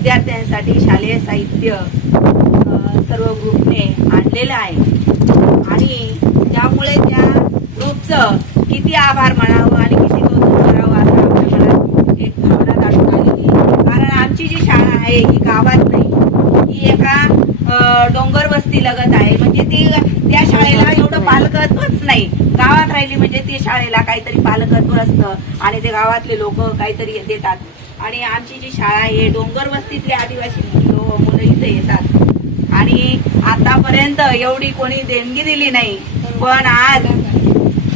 विद्यार्थ्यांसाठी शालेय साहित्य सर्व ग्रुपने आणलेलं आहे. आणि त्यामुळे त्या ग्रुपचं किती आभार मानावं आणि किती कौतुक करावं असं आपल्या मनात एक भावना दाखवून आलेली कारण आमची जी शाळा आहे ही गावात नाही. ही एका डोंगर वस्ती लगत आहे. म्हणजे ती त्या शाळेला एवढं पालकत्वच नाही. गावात राहिली म्हणजे ती शाळेला काहीतरी पालकत्व असतं आणि ते गावातले लोक काहीतरी देतात. आणि आमची जी शाळा आहे डोंगर वस्तीतले आदिवासी मुलं इथे येतात. आणि आतापर्यंत एवढी कोणी देणगी दिली नाही पण आज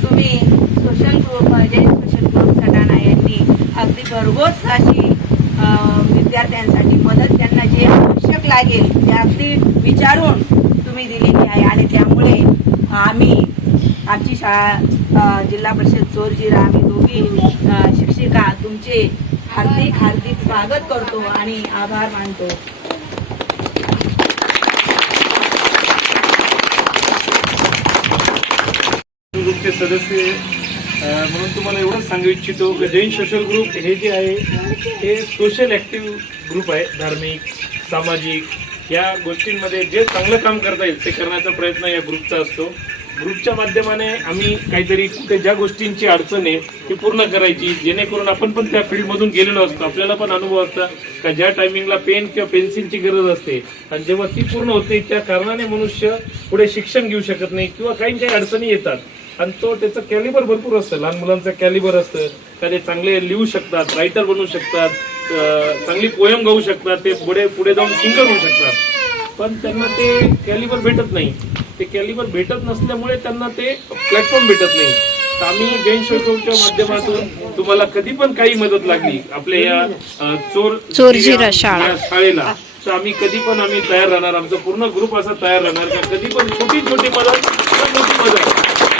तुम्ही सोशल ग्रुप म्हणजे सोशल ग्रुप सटाणा यांनी अगदी भरघोस अशी विद्यार्थ्यांसाठी मदत त्यांना जे आवश्यक लागेल ते अगदी विचारून तुम्ही दिलेली आहे. आणि त्यामुळे आम्ही आमची शाळा जिल्हा परिषद चोरजिरा आम्ही दोघी शिक्षिका तुमचे हार्दिक हार्दिक स्वागत करतो आणि आभार मानतो. ग्रुपचे सदस्य म्हणून तुम्हाला एवढंच सांगू इच्छितो की जैन सोशल ग्रुप हे जे आहे हे सोशल ॲक्टिव्ह ग्रुप आहे धार्मिक सामाजिक या गोष्टींमध्ये जे चांगलं काम करता येईल ते करण्याचा प्रयत्न या ग्रुपचा असतो. ग्रुपच्या माध्यमाने आम्ही काहीतरी कुठे ज्या गोष्टींची अडचण आहे ती पूर्ण करायची. जेणेकरून आपण पण त्या फील्डमधून गेलेलो असतो. आपल्याला पण अनुभव असता का ज्या टायमिंगला पेन किंवा पेन्सिलची गरज असते. आणि जेव्हा ती पूर्ण होते त्या कारणाने मनुष्य पुढे शिक्षण घेऊ शकत नाही किंवा काही काही अडचणी येतात. आणि तो त्याचं कॅलिबर भरपूर असतं. लहान मुलांचं कॅलिबर असतं. का ते चांगले लिहू शकतात रायटर बनू शकतात चांगली पोयम गाऊ शकतात ते पुढे पुढे जाऊन सिंगर होऊ शकतात. पण त्यांना ते कॅलिबर भेटत नाही. ते कॅलिबर भेटत नसल्यामुळे त्यांना ते प्लॅटफॉर्म भेटत नाही. तर आम्ही जैन शोषोच्या माध्यमातून तुम्हाला कधी पण काही मदत लागली. आपल्या या चोर चोरजिरा शाळेला. तर आम्ही कधी पण आम्ही तयार राहणार. आमचा पूर्ण ग्रुप असा तयार राहणार का? कधी पण छोटी छोटी मदत मोठी मदत.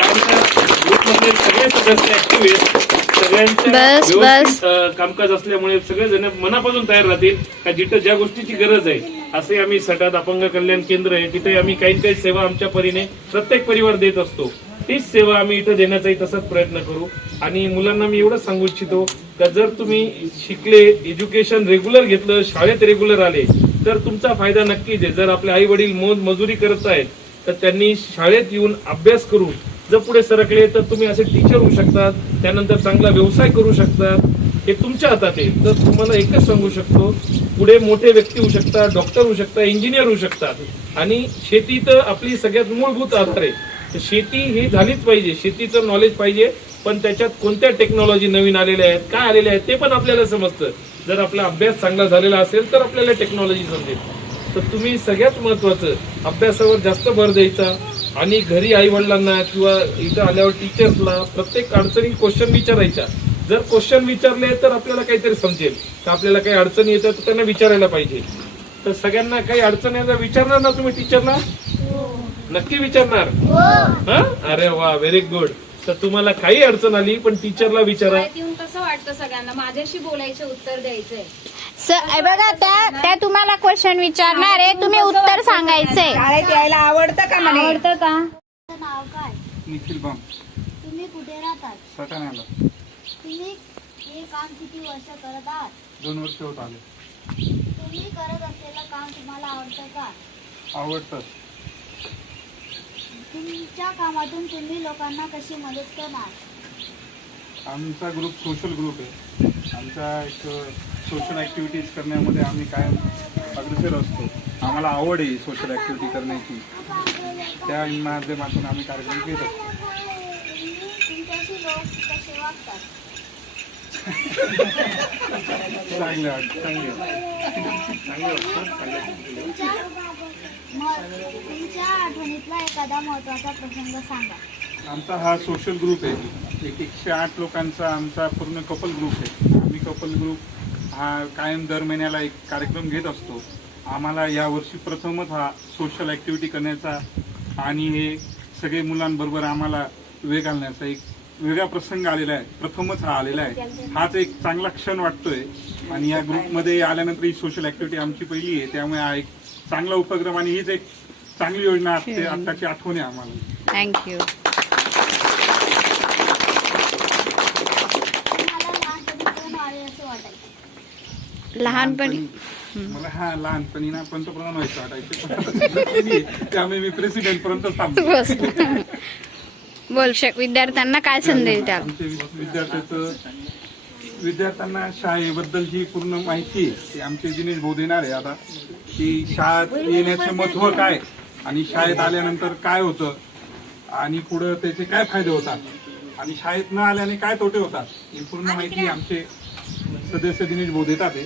आमच्या ग्रुपमधले सगळे सदस्य ऍक्टिव्ह आहेत. बस, कामकाज असल्यामुळे सगळेजण मनापासून तयार राहतील का जिथं ज्या गोष्टीची गरज आहे असे आम्ही सटात अपंग कल्याण केंद्र आहे तिथे आम्ही काही काही सेवा आमच्या परीने प्रत्येक परिवार देत असतो. तीच सेवा आम्ही इथं देण्याचाही तसाच प्रयत्न करू. आणि मुलांना मी एवढंच सांगू इच्छितो का जर तुम्ही शिकले एज्युकेशन रेग्युलर घेतलं शाळेत रेग्युलर आले तर तुमचा फायदा नक्कीच आहे. जर आपले आई वडील मोज मजुरी करत आहेत तर त्यांनी शाळेत येऊन अभ्यास करून जर पुढे सरकले तर तुम्ही असे टीचर होऊ शकतात त्यानंतर चांगला व्यवसाय करू शकतात. हे तुमच्या हातात आहे. तर तुम्हाला एकच सांगू शकतो पुढे मोठे व्यक्ती होऊ शकतात डॉक्टर होऊ शकतात इंजिनियर होऊ शकतात. आणि शेती तर आपली सगळ्यात मूलभूत आधार आहे. तर शेती ही झालीच पाहिजे. शेतीचं नॉलेज पाहिजे. पण त्याच्यात कोणत्या टेक्नॉलॉजी नवीन आलेल्या आहेत काय आलेल्या आहेत ते पण आपल्याला समजतं. जर आपला अभ्यास चांगला झालेला असेल तर आपल्याला टेक्नॉलॉजी समजेल. तर तुम्ही सगळ्यात महत्वाचं अभ्यासावर जास्त भर द्यायचा. आणि घरी आई वडिलांना किंवा इथं आल्यावर टीचर्सला प्रत्येक अडचणी क्वेश्चन विचारायच्या. जर क्वेश्चन विचारले तर आपल्याला काहीतरी समजेल. तर आपल्याला काही अडचणी येतात तर त्यांना विचारायला पाहिजे. तर सगळ्यांना काही अडचणी आहे तर विचारणार ना तुम्ही टीचरला नक्की विचारणार? हा. अरे वा व्हेरी गुड तर तुम्हाला काही अडचण आली पण टीचरला विचारा. कसं वाटतं सगळ्यांना? माझ्याशी बोलायचं उत्तर द्यायचंय. हे बघा त्या त्या तुम्हाला क्वेश्चन विचारणार आहे. तुम्ही उत्तर सांगायचंय. शाळेत यायला आवडतं का म्हणे? आवडतं का? नाव काय? निखिल बाम तुम्ही कुठे राहतात? सटाण्याला तुम्ही हे काम किती वर्ष करत आहात? दोन वर्ष होत आले. तुम्ही करत असलेलं काम तुम्हाला आवडतं का? आवडतं. तुमच्या कामातून तुम्ही लोकांना कशी मदत करणार? आमचा ग्रुप सोशल ग्रुप आहे. आमचा एक सोशल ॲक्टिव्हिटीज करण्यामध्ये आम्ही कायम अग्रेसर असतो. आम्हाला आवड आहे सोशल ॲक्टिव्हिटी करण्याची. त्या माध्यमातून आम्ही कार्यक्रम घेत असतो. चांगलं वाटतं तुमच्या आठवणीतला एखादा महत्त्वाचा प्रसंग सांगा आमचा हा सोशल ग्रुप आहे. एक एकशे आठ लोकांचा आमचा पूर्ण कपल ग्रुप आहे. आम्ही कपल ग्रुप हा कायम दर महिन्याला एक कार्यक्रम घेत असतो. आम्हाला यावर्षी प्रथमच हा सोशल ॲक्टिव्हिटी करण्याचा आणि हे सगळे मुलांबरोबर आम्हाला वेळ घालण्याचा एक वेगळा प्रसंग आलेला आहे. प्रथमच हा आलेला आहे. हाच एक चांगला क्षण वाटतोय. आणि या ग्रुपमध्ये आल्यानंतर ही सोशल ॲक्टिव्हिटी आमची पहिली आहे. त्यामुळे हा एक चांगला उपक्रम आणि हीच एक चांगली योजना असते आत्ताची आठवण आहे आम्हाला. थँक्यू तुम्हाला लहानपणी. मला हा लहानपणी ना पंतप्रधान व्हायचं वाटायचं. त्यामुळे मी प्रेसिडेंट पर्यंत बोल शक विद्यार्थ्यांना काय संदेश आमच्या विद्यार्थ्याचं विद्यार्थ्यांना शाळेबद्दलची पूर्ण माहिती आहे ती आमचे दिनेश भाऊ देणार आहे आता. की शाळेत येण्याचे महत्त्व काय आणि शाळेत आल्यानंतर काय होतं आणि पुढं त्याचे काय फायदे होतात आणि शाळेत न आल्याने काय तोटे होतात ही पूर्ण माहिती आमचे सदस्य दिनेश भाऊ देतात